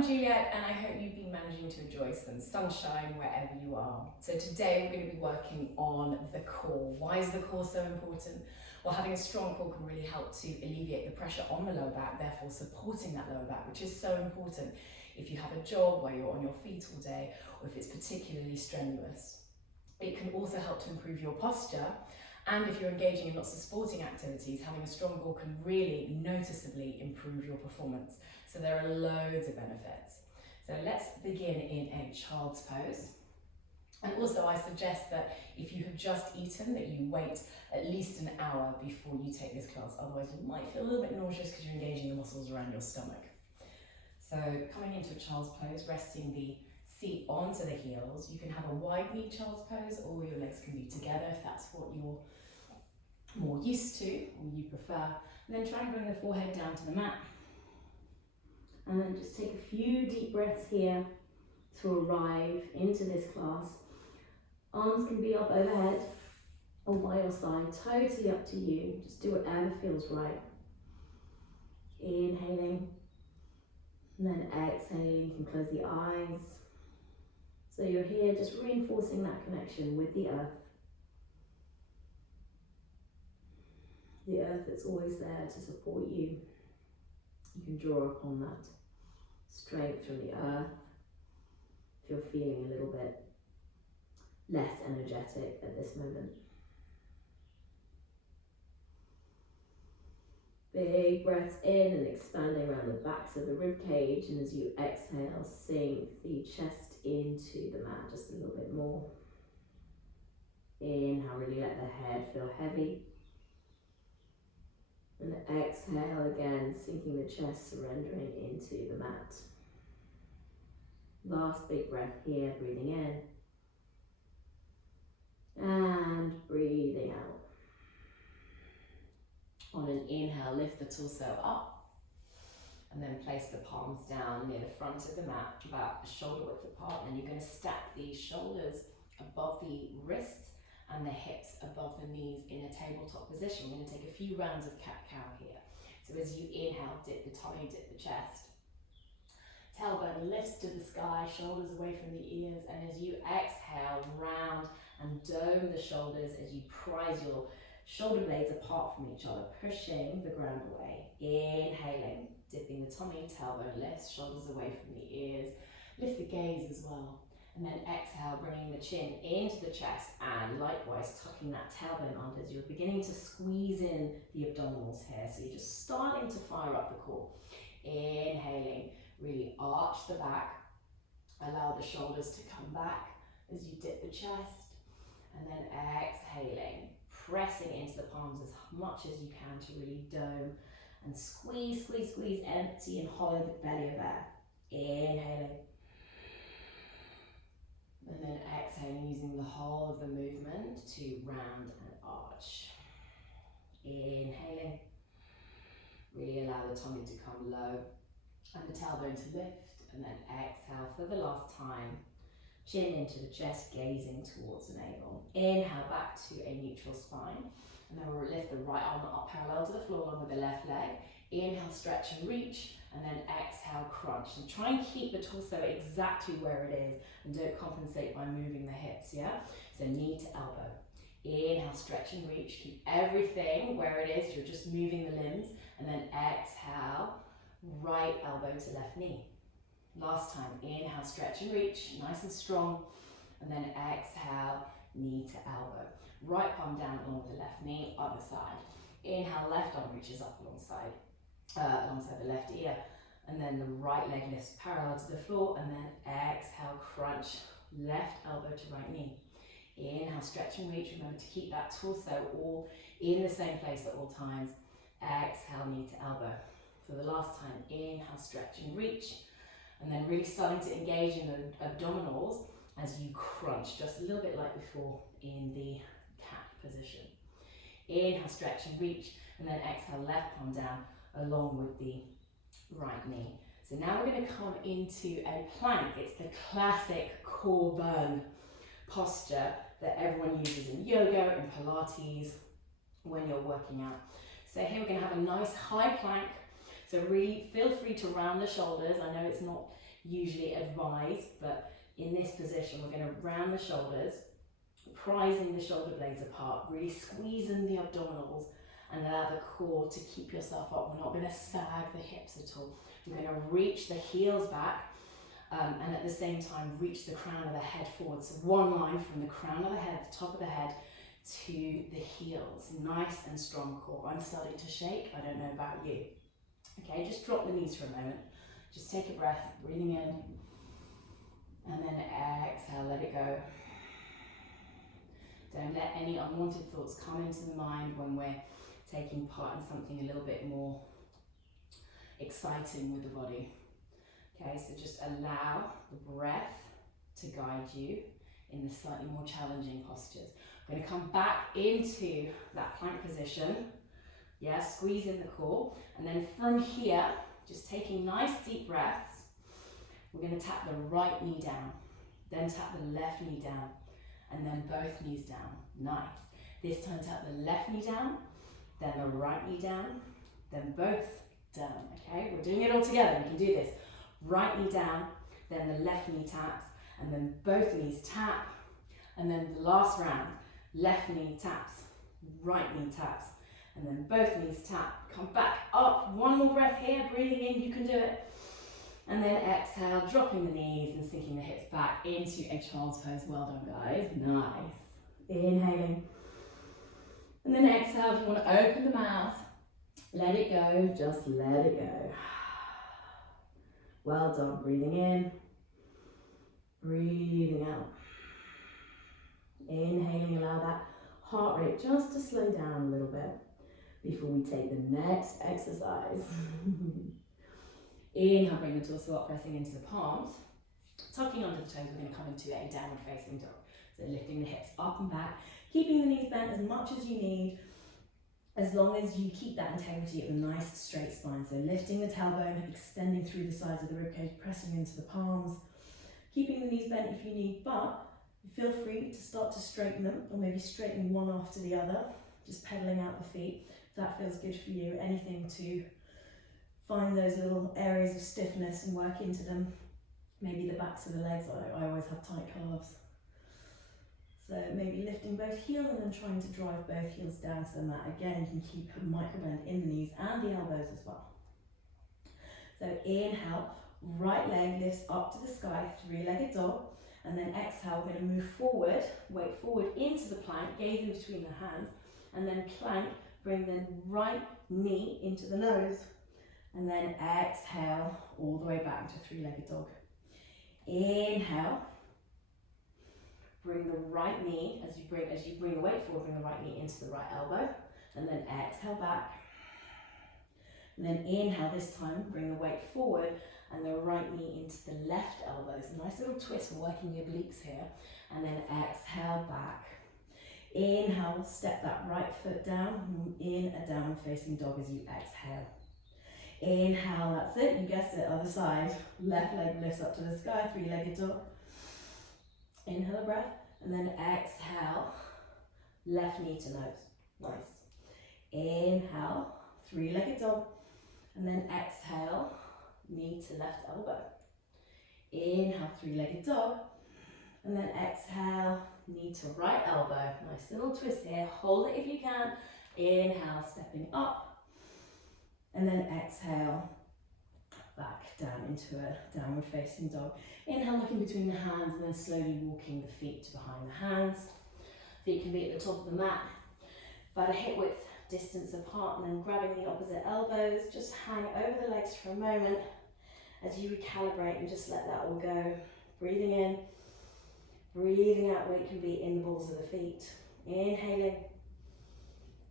I'm Juliet and I hope you've been managing to enjoy some sunshine wherever you are. So today we're going to be working on the core. Why is the core so important? Well, having a strong core can really help to alleviate the pressure on the lower back, therefore supporting that lower back, which is so important if you have a job where you're on your feet all day or if it's particularly strenuous. It can also help to improve your posture, and if you're engaging in lots of sporting activities, having a strong core can really noticeably improve your performance. So there are loads of benefits. So let's begin in a child's pose. And also I suggest that if you have just eaten, that you wait at least an hour before you take this class. Otherwise you might feel a little bit nauseous because you're engaging the muscles around your stomach. So coming into a child's pose, resting the seat onto the heels. You can have a wide knee child's pose, or your legs can be together if that's what you're more used to or you prefer. And then try and bring the forehead down to the mat. And then just take a few deep breaths here to arrive into this class. Arms can be up overhead or by your side, totally up to you. Just do whatever feels right. Inhaling, and then exhaling. You can close the eyes. So you're here just reinforcing that connection with the earth. The earth that's always there to support you. You can draw upon that strength from the earth. If you're feeling a little bit less energetic at this moment. Big breaths in and expanding around the backs of the rib cage, and as you exhale, sink the chest into the mat just a little bit more. Inhale, really let the head feel heavy. And exhale again, sinking the chest, surrendering into the mat. Last big breath here, breathing in and breathing out. On an inhale, lift the torso up and then place the palms down near the front of the mat, about shoulder width apart. And then you're going to stack the shoulders above the wrists and the hips above the knees in a tabletop position. We're going to take a few rounds of cat-cow here. So as you inhale, dip the tummy, dip the chest. Tailbone lifts to the sky, shoulders away from the ears. And as you exhale, round and dome the shoulders as you prise your shoulder blades apart from each other, pushing the ground away. Inhaling, dipping the tummy, tailbone lifts, shoulders away from the ears. Lift the gaze as well. And then exhale, bringing the chin into the chest and likewise tucking that tailbone under as you're beginning to squeeze in the abdominals here. So you're just starting to fire up the core. Inhaling, really arch the back. Allow the shoulders to come back as you dip the chest. And then exhaling, pressing into the palms as much as you can to really dome and squeeze, squeeze, squeeze, empty and hollow the belly of air. Inhaling. And then exhaling, using the whole of the movement to round and arch. Inhaling. Really allow the tummy to come low and the tailbone to lift. And then exhale for the last time. Chin into the chest, gazing towards the navel. Inhale back to a neutral spine. And then we'll lift the right arm up parallel to the floor along with the left leg. Inhale, stretch and reach. And then exhale, crunch. And try and keep the torso exactly where it is. And don't compensate by moving the hips, yeah? So knee to elbow. Inhale, stretch and reach. Keep everything where it is. You're just moving the limbs. And then exhale, right elbow to left knee. Last time, inhale, stretch and reach, nice and strong. And then exhale, knee to elbow. Right palm down along with the left knee, other side. Inhale, left arm reaches up alongside the left ear. And then the right leg lifts parallel to the floor. And then exhale, crunch, left elbow to right knee. Inhale, stretch and reach. Remember to keep that torso all in the same place at all times. Exhale, knee to elbow. For the last time, inhale, stretch and reach. And then really starting to engage in the abdominals as you crunch, just a little bit like before in the cat position. Inhale, stretch and reach, and then exhale, left palm down along with the right knee. So now we're going to come into a plank. It's the classic core burn posture that everyone uses in yoga and Pilates when you're working out. So here we're going to have a nice high plank. So really feel free to round the shoulders. I know it's not usually advised, but in this position we're going to round the shoulders, prizing the shoulder blades apart, really squeezing the abdominals and allow the core to keep yourself up. We're not going to sag the hips at all. We're going to reach the heels back and at the same time reach the crown of the head forward. So one line from the crown of the head, the top of the head, to the heels. Nice and strong core. I'm starting to shake. I don't know about you. Okay, just drop the knees for a moment. Just take a breath, breathing in, and then exhale, let it go. Don't let any unwanted thoughts come into the mind when we're taking part in something a little bit more exciting with the body. Okay, so just allow the breath to guide you in the slightly more challenging postures. We're going to come back into that plank position. Yeah, squeeze in the core. And then from here, just taking nice deep breaths, we're going to tap the right knee down, then tap the left knee down, and then both knees down. Nice. This time tap the left knee down, then the right knee down, then both down. Okay, we're doing it all together. We can do this. Right knee down, then the left knee taps, and then both knees tap, and then the last round, left knee taps, right knee taps, and then both knees tap. Come back up. One more breath here. Breathing in, you can do it. And then exhale, dropping the knees and sinking the hips back into a child's pose. Well done, guys. Nice. Inhaling. And then exhale, if you want to open the mouth, let it go, just let it go. Well done. Breathing in, breathing out. Inhaling, allow that heart rate just to slow down a little bit before we take the next exercise. Inhale, bring the torso up, pressing into the palms. Tucking under the toes, we're going to come into a downward facing dog. So lifting the hips up and back, keeping the knees bent as much as you need, as long as you keep that integrity of a nice straight spine. So lifting the tailbone, extending through the sides of the ribcage, pressing into the palms, keeping the knees bent if you need, but feel free to start to straighten them, or maybe straighten one after the other, just pedaling out the feet. If that feels good for you, anything to find those little areas of stiffness and work into them. Maybe the backs of the legs, I always have tight calves. So maybe lifting both heels and then trying to drive both heels down to the mat. Again, you can keep a micro bend in the knees and the elbows as well. So inhale, right leg lifts up to the sky, three-legged dog. And then exhale, we're going to move forward, weight forward into the plank, gaze in between the hands. And then plank, bring the right knee into the nose. And then exhale, all the way back to three-legged dog. Inhale. Bring the right knee, as you bring the weight forward, bring the right knee into the right elbow, and then exhale back. And then inhale this time, bring the weight forward, and the right knee into the left elbow. It's a nice little twist, we're working the obliques here. And then exhale back. Inhale, step that right foot down, in a downward facing dog as you exhale. Inhale, that's it, you guessed it, other side. Left leg lifts up to the sky, three-legged dog. Inhale a breath, and then exhale, left knee to nose. Nice. Inhale, three-legged dog, and then exhale, knee to left elbow. Inhale, three-legged dog, and then exhale, knee to right elbow. Nice little twist here. Hold it if you can. Inhale, stepping up, and then exhale, back down into a downward facing dog. Inhale, looking between the hands, and then slowly walking the feet to behind the hands. Feet can be at the top of the mat, about a hip width distance apart, and then grabbing the opposite elbows. Just hang over the legs for a moment as you recalibrate and just let that all go. Breathing in, breathing out. Weight can be in the balls of the feet. Inhaling,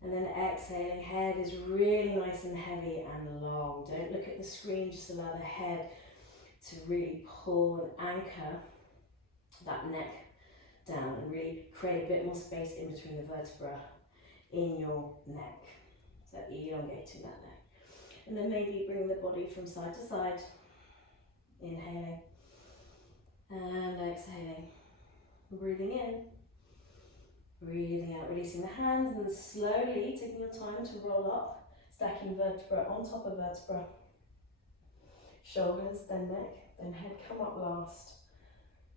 and then exhaling. Head is really nice and heavy and long. Don't look at the screen, just allow the head to really pull and anchor that neck down and really create a bit more space in between the vertebra in your neck. So elongating that neck. And then maybe bring the body from side to side. Inhaling and exhaling. Breathing in. Breathing out, releasing the hands, and then slowly taking your time to roll up, stacking vertebra on top of vertebra. Shoulders, then neck, then head come up last.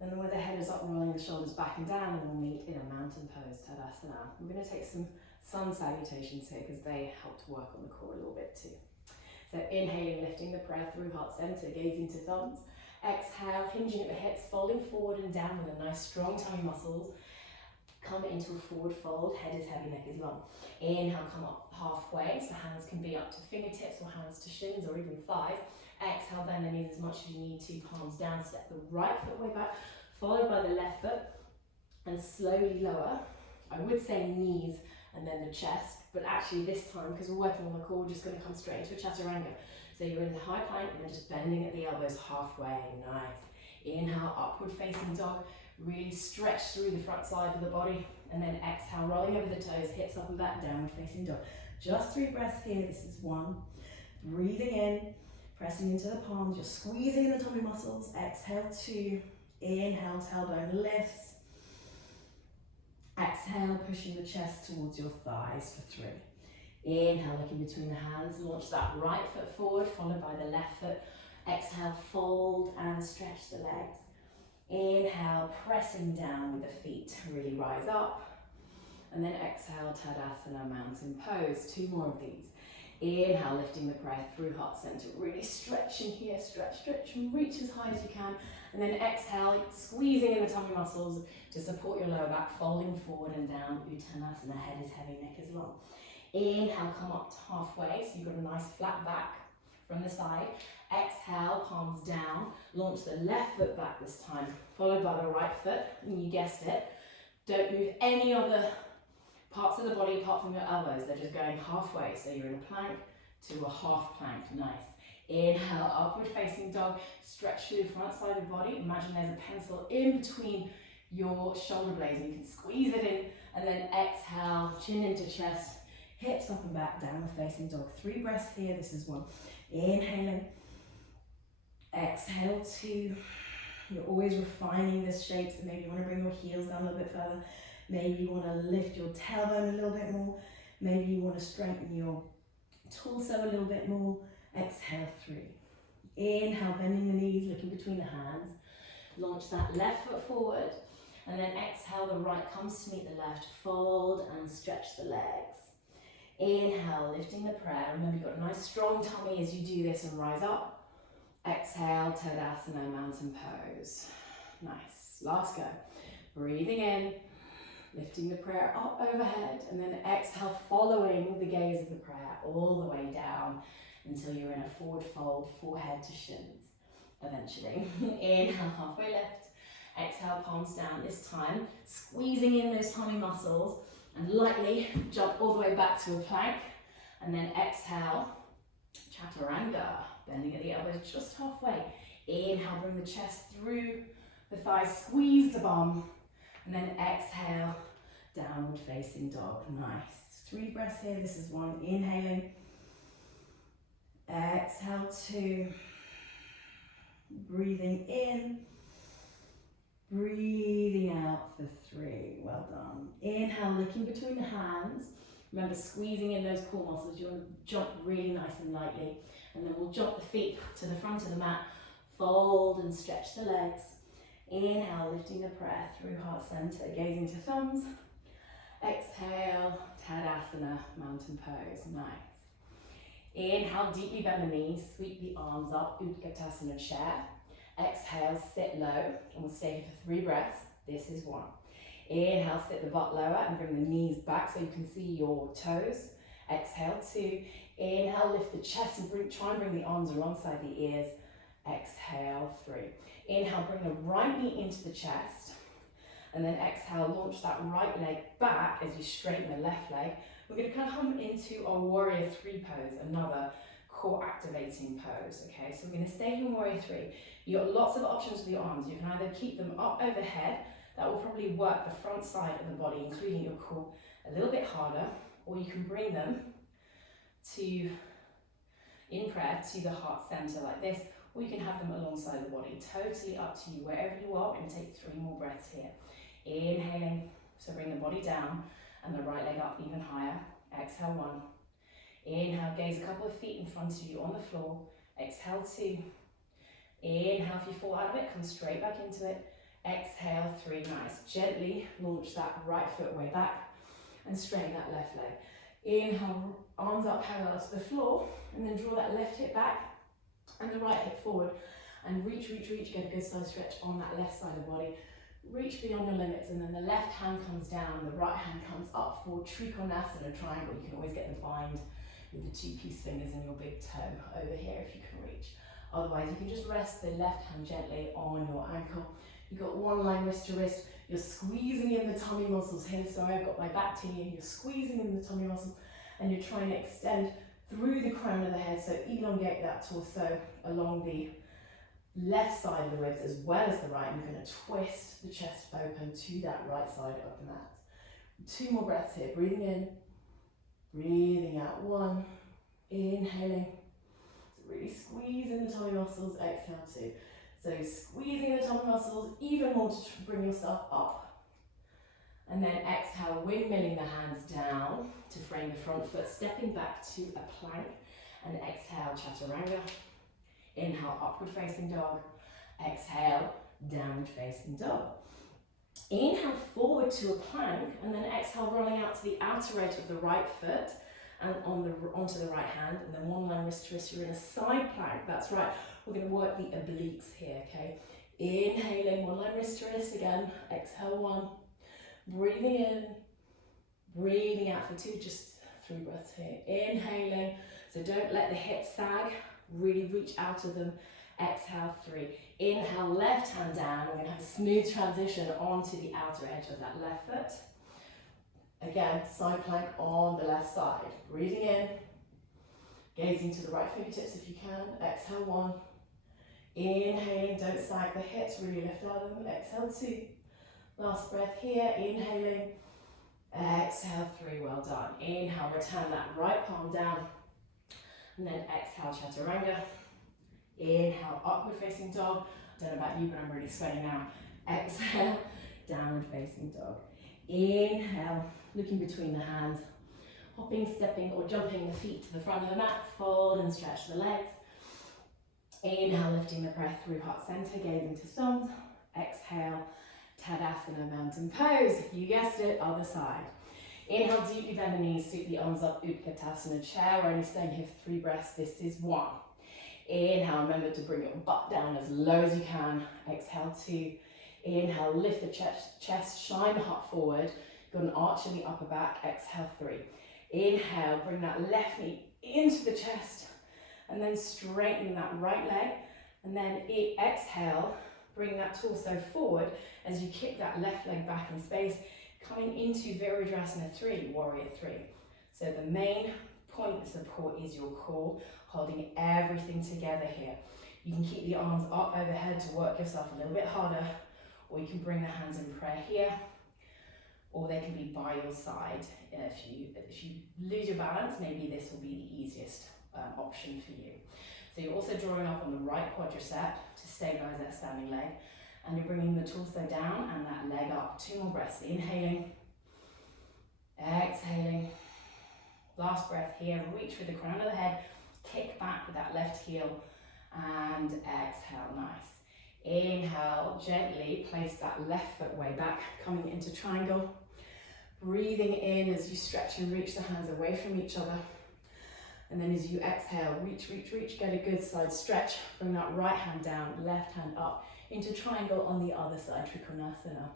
And then with the head is up, rolling the shoulders back and down, and we'll meet in a mountain pose, Tadasana. I'm going to take some sun salutations here because they help to work on the core a little bit too. So inhaling, lifting the prayer through heart center, gazing to thumbs. Exhale, hinging at the hips, folding forward and down with a nice strong tummy muscles. Come into a forward fold, head is heavy, neck is long. Inhale, come up halfway, so hands can be up to fingertips or hands to shins or even thighs. Exhale, bend the knees as much as you need to, palms down, step the right foot way back, followed by the left foot, and slowly lower. I would say knees and then the chest, but actually this time, because we're working on the core, we're just going to come straight into a Chaturanga. So you're in the high plank and then just bending at the elbows halfway, nice. Inhale, upward facing dog, really stretch through the front side of the body, and then exhale, rolling over the toes, hips up and back, downward facing dog. Just 3 breaths here, this is 1. Breathing in, pressing into the palms, you're squeezing in the tummy muscles. Exhale, 2. Inhale, tailbone lifts. Exhale, pushing the chest towards your thighs for 3. Inhale, looking between the hands, launch that right foot forward, followed by the left foot. Exhale, fold and stretch the legs. Inhale, pressing down with the feet, really rise up. And then exhale, Tadasana, mountain pose. 2 more of these. Inhale, lifting the prayer through heart center, really stretching here, stretch, and reach as high as you can. And then exhale, squeezing in the tummy muscles to support your lower back, folding forward and down. Uttanasana, head is heavy, neck is long. Inhale, come up to halfway, so you've got a nice flat back from the side. Exhale, palms down, launch the left foot back this time, followed by the right foot, and you guessed it, don't move any other parts of the body apart from your elbows, they're just going halfway, so you're in a plank to a half plank, nice. Inhale, upward facing dog, stretch through the front side of the body, imagine there's a pencil in between your shoulder blades, and you can squeeze it in, and then exhale, chin into chest, hips up and back, downward facing dog. 3 breaths here, this is 1. Inhaling, exhale, 2. You're always refining this shape, so maybe you want to bring your heels down a little bit further. Maybe you want to lift your tailbone a little bit more. Maybe you want to strengthen your torso a little bit more. Exhale, 3. Inhale, bending the knees, looking between the hands. Launch that left foot forward. And then exhale, the right comes to meet the left. Fold and stretch the legs. Inhale, lifting the prayer. Remember, you've got a nice strong tummy as you do this and rise up. Exhale, Tadasana, mountain pose. Nice. Last go. Breathing in, lifting the prayer up overhead, and then exhale, following the gaze of the prayer all the way down until you're in a forward fold, forehead to shins, eventually. Inhale, halfway lift. Exhale, palms down. This time, squeezing in those tummy muscles, and lightly jump all the way back to a plank. And then exhale, Chaturanga, bending at the elbows just halfway. Inhale, bring the chest through the thighs, squeeze the bum. And then exhale, downward facing dog. Nice. 3 breaths here, this is 1. Inhaling. Exhale, 2. Breathing in. Breathing out for 3. Well done. Inhale, looking between the hands. Remember, squeezing in those core muscles. You want to jump really nice and lightly. And then we'll jump the feet to the front of the mat. Fold and stretch the legs. Inhale, lifting the prayer through heart center, gazing to thumbs. Exhale, Tadasana, mountain pose. Nice. Inhale, deeply bend the knees, sweep the arms up, Utkatasana chair. Exhale, sit low, and we'll stay here for 3 breaths. This is 1. Inhale, sit the butt lower and bring the knees back so you can see your toes. Exhale, 2. Inhale, lift the chest and try and bring the arms alongside the ears. Exhale, 3. Inhale, bring the right knee into the chest. And then exhale, launch that right leg back as you straighten the left leg. We're going to come into our warrior 3 pose, another core activating pose, okay? So we're going to stay in warrior 3. You've got lots of options with your arms. You can either keep them up overhead, that will probably work the front side of the body, including your core, a little bit harder, or you can bring them to, in prayer, to the heart center like this, or you can have them alongside the body. Totally up to you, wherever you are. We're going to take 3 more breaths here. Inhaling, so bring the body down and the right leg up even higher. Exhale, 1. Inhale, gaze a couple of feet in front of you on the floor. Exhale, 2. Inhale, if you fall out of it, come straight back into it. Exhale, 3, nice. Gently launch that right foot way back and straighten that left leg. Inhale, arms up parallel to the floor, and then draw that left hip back and the right hip forward. And reach, reach, reach, get a good side stretch on that left side of the body. Reach beyond your limits, and then the left hand comes down, the right hand comes up for Trikonasana triangle. You can always get the bind with the 2-piece fingers and your big toe over here if you can reach. Otherwise, you can just rest the left hand gently on your ankle. You've got one line wrist to wrist. You're squeezing in the tummy muscles here. So I've got my back to you. You're squeezing in the tummy muscles, and you're trying to extend through the crown of the head. So elongate that torso along the left side of the ribs as well as the right. And you're going to twist the chest open to that right side of the mat. 2 more breaths here. Breathing in, breathing out. 1, inhaling. So really squeezing the tummy muscles. Exhale, 2. So squeezing the tummy muscles even more to bring yourself up. And then exhale, windmilling the hands down to frame the front foot, stepping back to a plank. And exhale, Chaturanga. Inhale, upward facing dog. Exhale, downward facing dog. Inhale, forward to a plank, and then exhale, rolling out to the outer edge of the right foot and onto the right hand, and then one line wrist to wrist. You're in a side plank. That's right. We're going to work the obliques here, okay? Inhaling, one line wrist to wrist again. Exhale, 1. Breathing in, breathing out for 2, just 3 breaths here. Inhaling, so don't let the hips sag, really reach out of them. Exhale, 3. Inhale, left hand down. We're going to have a smooth transition onto the outer edge of that left foot. Again, side plank on the left side. Breathing in, gazing to the right fingertips if you can. Exhale, 1. Inhaling, don't sag the hips, really lift out of them. Exhale, 2. Last breath here, inhaling. Exhale, 3, well done. Inhale, return that right palm down. And then exhale, Chaturanga. Inhale, upward facing dog. I don't know about you, but I'm really sweating now. Exhale, downward facing dog. Inhale, looking between the hands. Hopping, stepping, or jumping the feet to the front of the mat. Fold and stretch the legs. Inhale, lifting the breath through heart center, gazing to thumbs. Exhale, Tadasana, mountain pose. You guessed it, other side. Inhale, deeply bend the knees, sweep the arms up, Utkatasana chair. We're only staying here for 3 breaths. This is 1. Inhale, remember to bring your butt down as low as you can. Exhale, 2. Inhale, lift the chest, shine the heart forward. Got an arch in the upper back. Exhale, 3. Inhale, bring that left knee into the chest, and then straighten that right leg. And then exhale, bring that torso forward as you kick that left leg back in space, coming into Virabhadrasana 3, Warrior 3. So the main point of support is your core, holding everything together here. You can keep the arms up overhead to work yourself a little bit harder, or you can bring the hands in prayer here, or they can be by your side. If you lose your balance, maybe this will be the easiest option for you. So you're also drawing up on the right quadricep to stabilize that standing leg, and you're bringing the torso down and that leg up. 2 more breaths. Inhaling, exhaling. Last breath here. Reach with the crown of the head, kick back with that left heel, and exhale. Nice. Inhale, gently place that left foot way back, coming into triangle. Breathing in as you stretch and reach the hands away from each other. And then as you exhale, reach, reach, reach, get a good side stretch. Bring that right hand down, left hand up into triangle on the other side, Trikonasana.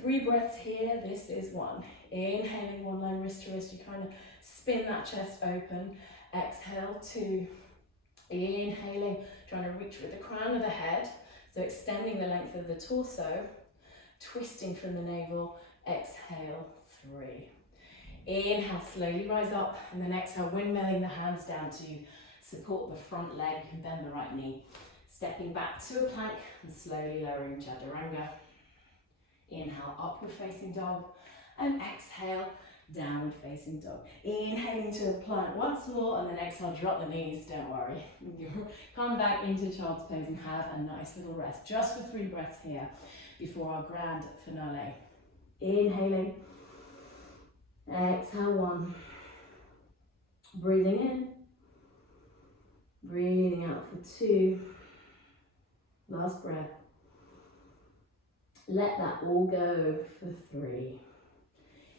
3 breaths here, this is 1. Inhaling, one line wrist to wrist, you kind of spin that chest open. Exhale, 2. Inhaling, trying to reach with the crown of the head. So extending the length of the torso, twisting from the navel. Exhale, 3. Inhale, slowly rise up, and then exhale, windmilling the hands down to support the front leg. You can bend the right knee. Stepping back to a plank and slowly lowering Chaturanga. Inhale, upward facing dog, and exhale, downward facing dog. Inhaling to a plank once more, and then exhale, drop the knees, don't worry. Come back into child's pose and have a nice little rest. Just for 3 breaths here before our grand finale. Inhaling, exhale, 1. Breathing in, breathing out for 2. Last breath. Let that all go for 3.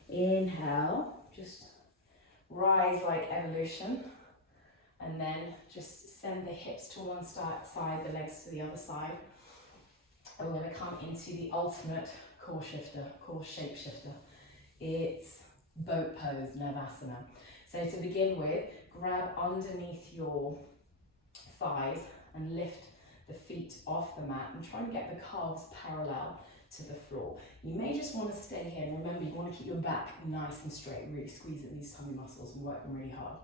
Inhale, just rise like evolution, and then just send the hips to one side, the legs to the other side. And we're going to come into the ultimate core shifter, core shape shifter. It's boat pose, Navasana. So to begin with, grab underneath your thighs and lift the feet off the mat and try and get the calves parallel to the floor. You may just want to stay here, and remember, you want to keep your back nice and straight, really squeeze at these tummy muscles and work them really hard.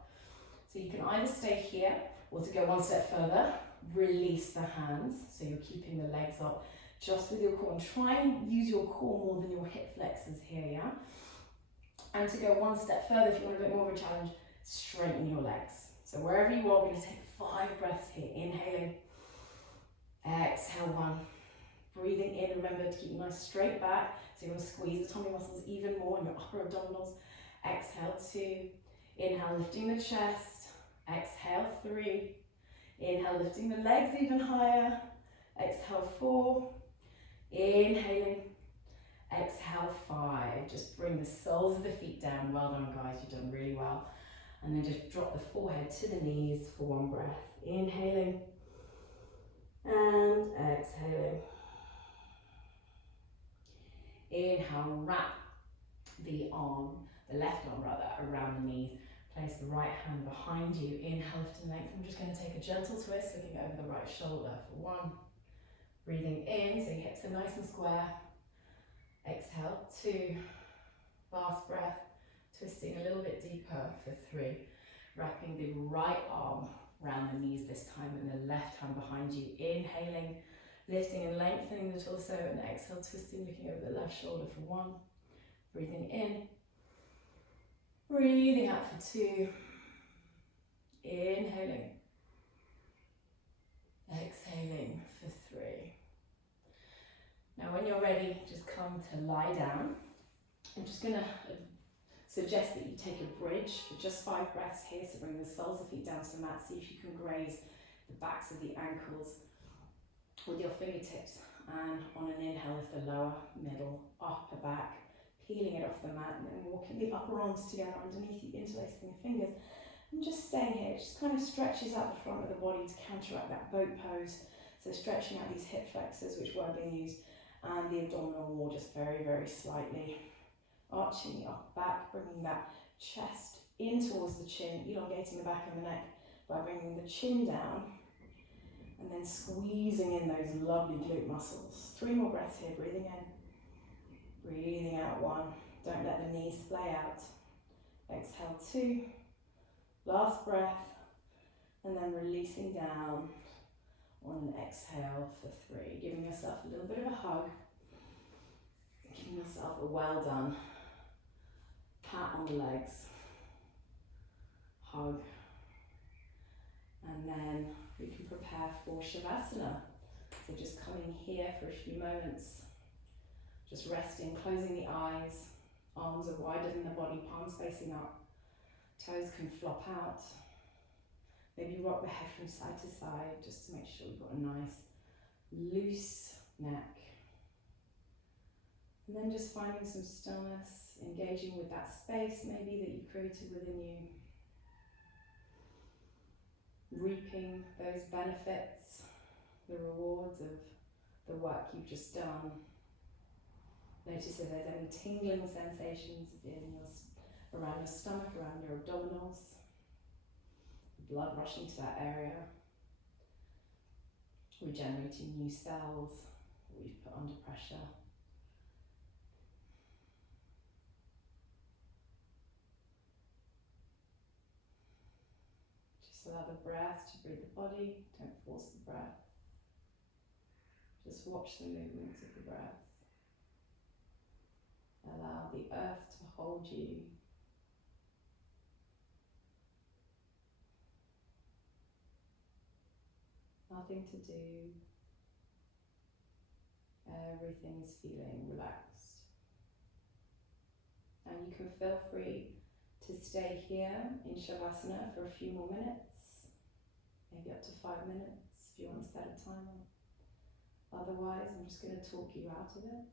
So you can either stay here, or to go one step further, release the hands, so you're keeping the legs up just with your core, and try and use your core more than your hip flexors here, yeah? And to go one step further, if you want a bit more of a challenge, straighten your legs. So wherever you are, we're going to take 5 breaths here. Inhaling, exhale 1. Breathing in, remember to keep a nice straight back. So you're going to squeeze the tummy muscles even more in your upper abdominals. Exhale 2. Inhale, lifting the chest. Exhale 3. Inhale, lifting the legs even higher. Exhale 4. Inhaling. Exhale 5. Just bring the soles of the feet down. Well done, guys. You've done really well. And then just drop the forehead to the knees for 1 breath. Inhaling and exhaling. Inhale, wrap the arm, the left arm rather, around the knees. Place the right hand behind you. Inhale, lift and length. I'm just going to take a gentle twist, looking over the right shoulder for 1. Breathing in, so your hips are nice and square. Exhale, 2. Last breath, twisting a little bit deeper for 3. Wrapping the right arm around the knees this time, and the left hand behind you. Inhaling, lifting and lengthening the torso, and exhale, twisting, looking over the left shoulder for 1. Breathing in. Breathing out for 2. Inhaling. Exhaling for 3. Now when you're ready, just come to lie down. I'm just going to suggest that you take a bridge for just 5 breaths here, so bring the soles of the feet down to the mat. See if you can graze the backs of the ankles with your fingertips, and on an inhale, lift the lower, middle, upper back, peeling it off the mat, and then walking the upper arms together underneath you, interlacing the fingers, and just staying here. It just kind of stretches out the front of the body to counteract that boat pose. So stretching out these hip flexors, which were being used, and the abdominal wall just very, very slightly. Arching the upper back, bringing that chest in towards the chin, elongating the back of the neck by bringing the chin down, and then squeezing in those lovely glute muscles. 3 more breaths here, breathing in, breathing out 1. Don't let the knees splay out. Exhale 2, last breath, and then releasing down on an exhale for 3. Giving yourself a little bit of a hug, giving yourself a well done. Pat on the legs, hug, and then we can prepare for Shavasana. So just coming here for a few moments, just resting, closing the eyes, arms are wider than the body, palms facing up, toes can flop out. Maybe rock the head from side to side just to make sure you've got a nice loose neck. And then just finding some stillness, engaging with that space maybe that you created within you. Reaping those benefits, the rewards of the work you've just done. Notice if there's any tingling sensations around your stomach, around your abdominals. Blood rushing to that area. Regenerating new cells that we've put under pressure. Allow the breath to breathe the body, don't force the breath. Just watch the movements of the breath. Allow the earth to hold you. Nothing to do. Everything is feeling relaxed. And you can feel free to stay here in Shavasana for a few more minutes. Maybe up to 5 minutes if you want to set a timer. Otherwise, I'm just going to talk you out of it,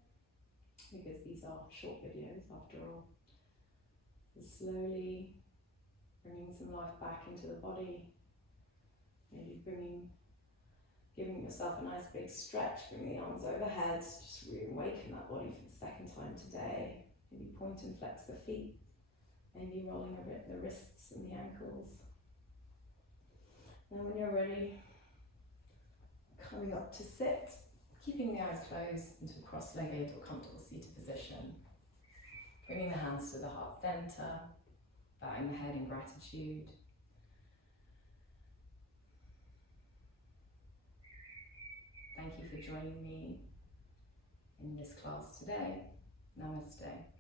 because these are short videos after all. So slowly bringing some life back into the body, maybe giving yourself a nice big stretch, bring the arms overhead, just reawaken that body for the second time today. Maybe point and flex the feet, maybe rolling a bit the wrists and the ankles. And when you're ready, coming up to sit, keeping the eyes closed into a cross-legged or comfortable seated position. Bringing the hands to the heart center, bowing the head in gratitude. Thank you for joining me in this class today. Namaste.